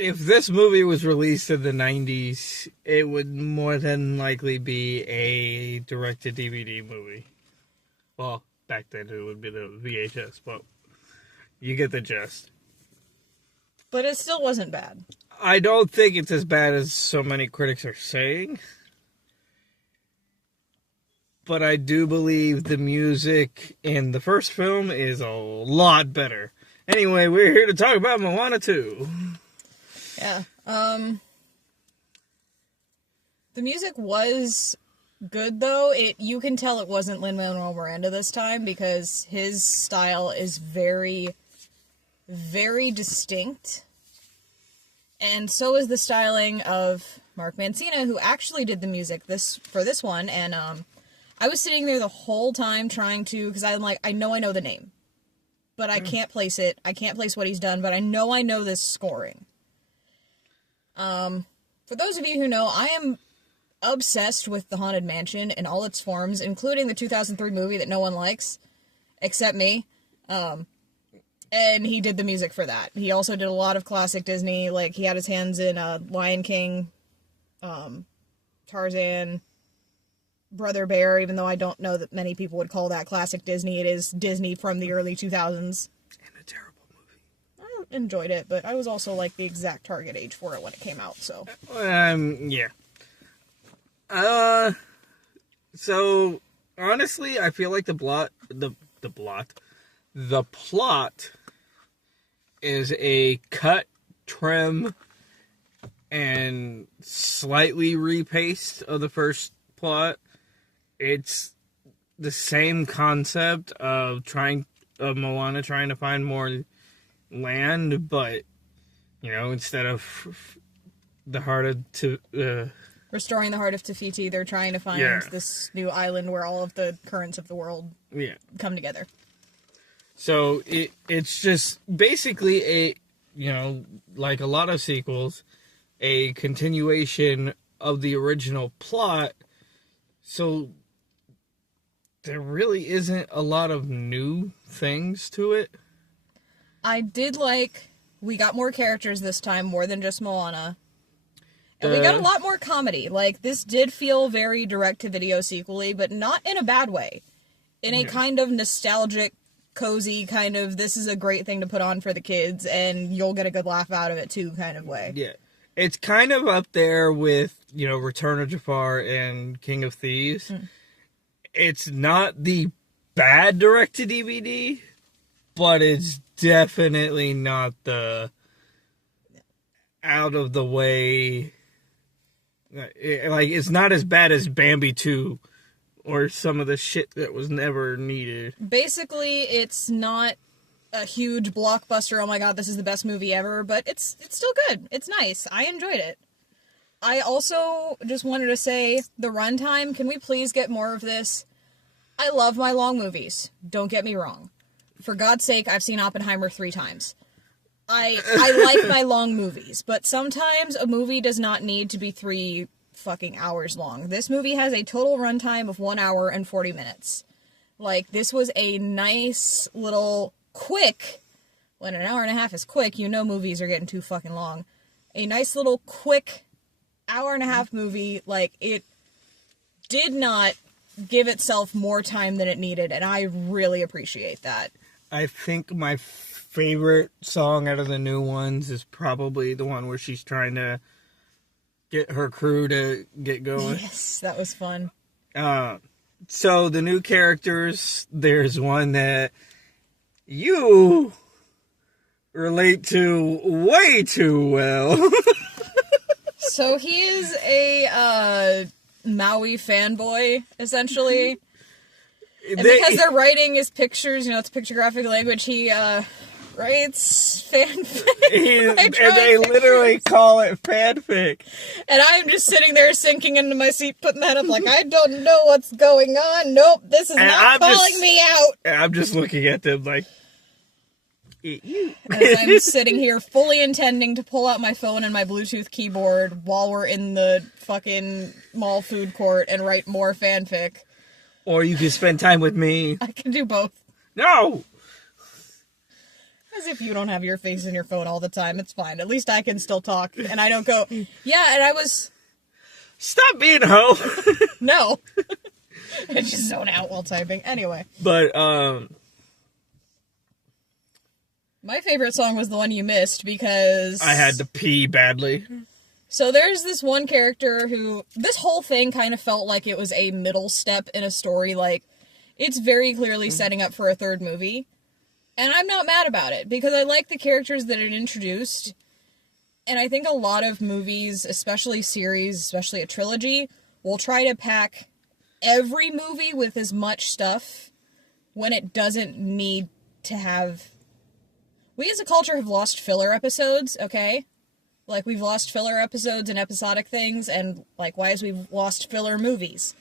if this movie was released in the 90s, it would more than likely be a direct-to-DVD movie. Well, back then it would be the VHS, but you get the gist. But it still wasn't bad. I don't think it's as bad as so many critics are saying. But I do believe the music in the first film is a lot better. Anyway, we're here to talk about Moana 2. Yeah. The music was good, though. You can tell it wasn't Lin-Manuel Miranda this time, because his style is very, very distinct. And so is the styling of Mark Mancina, who actually did the music for this one. And I was sitting there the whole time trying to, because I'm like, I know the name, but I can't place it. I can't place what he's done, but I know this scoring. For those of you who know, I am obsessed with the Haunted Mansion in all its forms, including the 2003 movie that no one likes, except me. And he did the music for that. He also did a lot of classic Disney, like he had his hands in Lion King, Tarzan, Brother Bear, even though I don't know that many people would call that classic Disney. It is Disney from the early 2000s. And a terrible movie. I enjoyed it, but I was also like the exact target age for it when it came out, so. Yeah. So, honestly, I feel like the plot is a cut, trim, and slightly repaste of the first plot. It's the same concept of Moana trying to find more land, but, instead of the heart of restoring the heart of Te Fiti, they're trying to find this new island where all of the currents of the world come together. So it's just basically like a lot of sequels, a continuation of the original plot. So there really isn't a lot of new things to it. I did we got more characters this time, more than just Moana. And we got a lot more comedy. Like, this did feel very direct-to-video sequel-y, but not in a bad way. In a kind of nostalgic, cozy kind of, this is a great thing to put on for the kids, and you'll get a good laugh out of it, too, kind of way. Yeah. It's kind of up there with, Return of Jafar and King of Thieves. It's not the bad direct-to-DVD, but it's definitely not the out-of-the-way... it's not as bad as Bambi 2 or some of the shit that was never needed. Basically, it's not a huge blockbuster, oh my god, this is the best movie ever, but it's still good. It's nice. I enjoyed it. I also just wanted to say, the runtime, can we please get more of this? I love my long movies. Don't get me wrong. For God's sake, I've seen Oppenheimer 3 times. I like my long movies, but sometimes a movie does not need to be 3 fucking hours long. This movie has a total runtime of 1 hour and 40 minutes. This was a nice little quick, when an hour and a half is quick, movies are getting too fucking long. A nice little quick hour and a half movie, it did not give itself more time than it needed, and I really appreciate that. I think my favorite song out of the new ones is probably the one where she's trying to get her crew to get going. Yes, that was fun. So the new characters, there's one that you relate to way too well. So he is a Maui fanboy, essentially. And because they're writing his pictures, it's pictographic language, he writes fanfic. And they literally call it fanfic. And I'm just sitting there sinking into my seat, putting that up I don't know what's going on. Nope, this is not calling me out. And I'm just looking at them And I'm sitting here fully intending to pull out my phone and my Bluetooth keyboard while we're in the fucking mall food court and write more fanfic. Or you can spend time with me. I can do both. No! As if you don't have your face in your phone all the time. It's fine. At least I can still talk. And I don't go, yeah, and I was... Stop being a hoe! No. I just zone out while typing. Anyway. But, my favorite song was the one you missed because... I had to pee badly. So there's this one character who... This whole thing kind of felt like it was a middle step in a story. Like, it's very clearly setting up for a third movie. And I'm not mad about it, because I like the characters that it introduced. And I think a lot of movies, especially series, especially a trilogy, will try to pack every movie with as much stuff when it doesn't need to have... We as a culture have lost filler episodes, okay? Like, we've lost filler episodes and episodic things, and likewise, we've lost filler movies.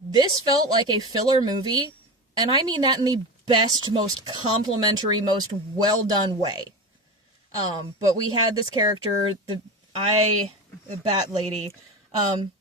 This felt like a filler movie, and I mean that in the best, most complimentary, most well-done way. But we had this character, the bat lady, Matangi?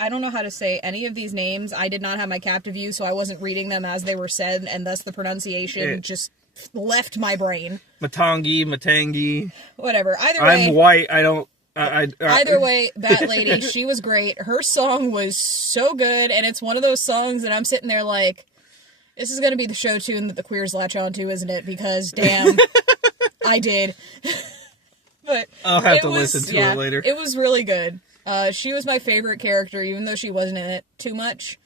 I don't know how to say any of these names. I did not have my captive view, so I wasn't reading them as they were said, and thus the pronunciation just left my brain. Matangi. Whatever. Either way. I'm white. I don't... Either way, Bat Lady, she was great. Her song was so good, and it's one of those songs that I'm sitting there like, this is going to be the show tune that the queers latch onto, isn't it? Because, damn, I did. But I'll have to listen to it later. It was really good. She was my favorite character, even though she wasn't in it too much.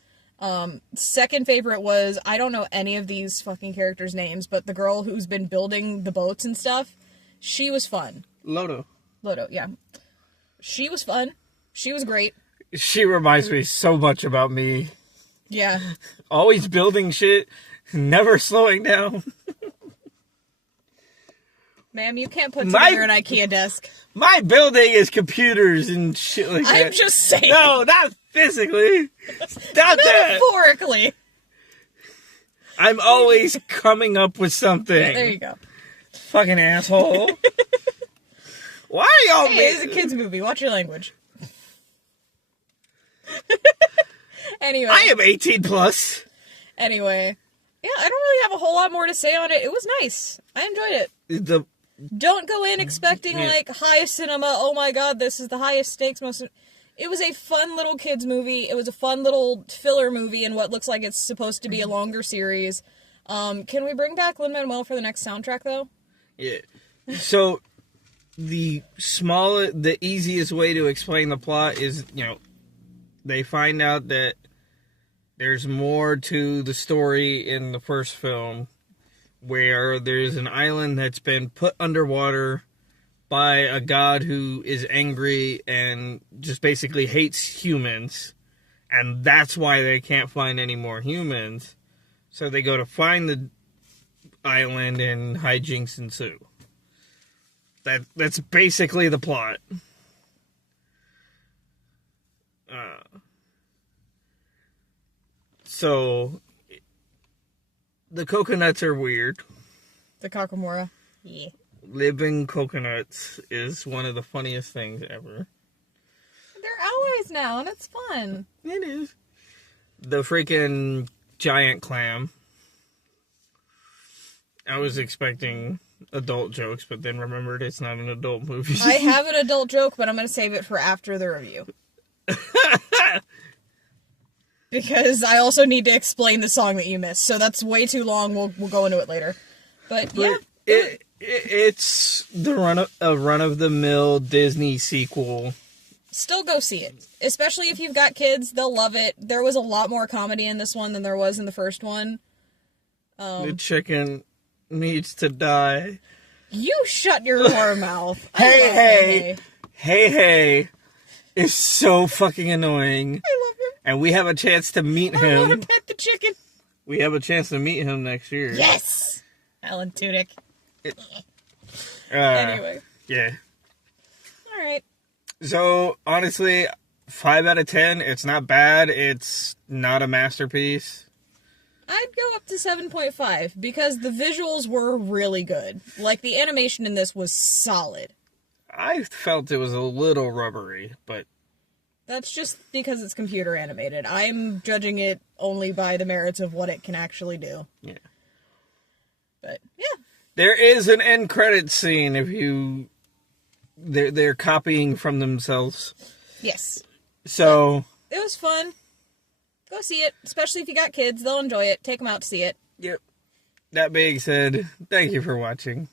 Second favorite was, I don't know any of these fucking characters' names, but the girl who's been building the boats and stuff, she was fun. Lodo, yeah. She was fun. She was great. She reminds me so much about me. Yeah. Always building shit, never slowing down. Ma'am, you can't put together an IKEA desk. My building is computers and shit like that. I'm just saying. No, not physically. Not that. Metaphorically. I'm always coming up with something. Yeah, there you go. Fucking asshole. Why are y'all... Hey, it's a kid's movie. Watch your language. Anyway. I am 18 plus. Anyway. Yeah, I don't really have a whole lot more to say on it. It was nice. I enjoyed it. Don't go in expecting, like, high cinema. Oh my god, this is the highest stakes, most... It was a fun little kids movie. It was a fun little filler movie in what looks like it's supposed to be a longer series. Can we bring back Lin-Manuel for the next soundtrack, though? Yeah. So... The easiest way to explain the plot is, they find out that there's more to the story in the first film, where there's an island that's been put underwater by a god who is angry and just basically hates humans, and that's why they can't find any more humans. So they go to find the island and hijinks ensue. That's basically the plot. So, the coconuts are weird. The Kakamora? Yeah. Living coconuts is one of the funniest things ever. They're always now, and it's fun. It is. The freaking giant clam. I was expecting adult jokes, but then remembered it's not an adult movie. I have an adult joke, but I'm going to save it for after the review. Because I also need to explain the song that you missed, so that's way too long. We'll go into it later. But yeah. It's the run-of-the-mill Disney sequel. Still go see it. Especially if you've got kids, they'll love it. There was a lot more comedy in this one than there was in the first one. The chicken needs to die. You shut your whore mouth. Hey is so fucking annoying. I love him. And we have a chance to meet him. I want to pet the chicken. We have a chance to meet him next year. Yes! Alan Tudyk. Anyway. Yeah. Alright. So, honestly, 5 out of 10, it's not bad. It's not a masterpiece. I'd go up to 7.5 because the visuals were really good. Like, the animation in this was solid. I felt it was a little rubbery, but... That's just because it's computer animated. I'm judging it only by the merits of what it can actually do. Yeah. But, yeah. There is an end credit scene if you... They're copying from themselves. Yes. So... It was fun. Go see it, especially if you got kids. They'll enjoy it. Take them out to see it. Yep. That being said, thank you for watching.